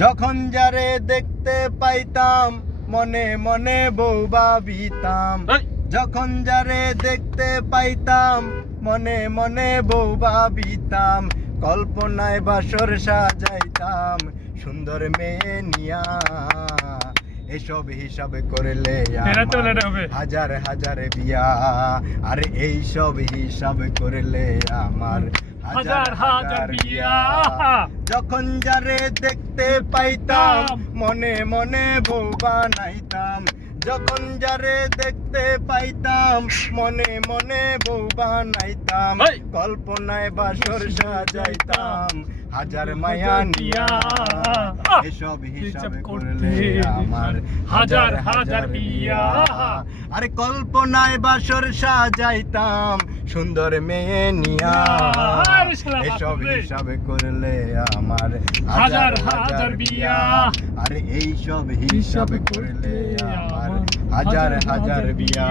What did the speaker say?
যখন যারে দেখতে পাইতাম মনে মনে বউ ভাবিতাম। যখন যারে দেখতে পাইতাম মনে মনে বউ ভাবিতাম। কল্পনায় বাসর সাজাইতাম সুন্দর মেয়ে নিয়া। এসব হিসাব করলে হাজার হাজার বিয়া। আর এইসব হিসাব করলে আমার হাজার হাজার বিয়া। যখন যারে দেখতে পাইতাম মনে মনে বউ বানাইতাম। যখন যারে দেখতে পাইতাম মনে মনে বউ বানাইতাম। কল্পনায় বাসর সাজাইতাম হাজার মায়া নিয়া। এসব হিসাব করলে আমার হাজার হাজার বিয়া। আরে কল্পনায় বাসর সাজাইতাম সুন্দর মেয়ে নিয়া। এসব হিসাব করলে আমার হাজার হাজার বিয়া। আরে এইসব হিসাব করলে আমার হাজার হাজার বিয়া।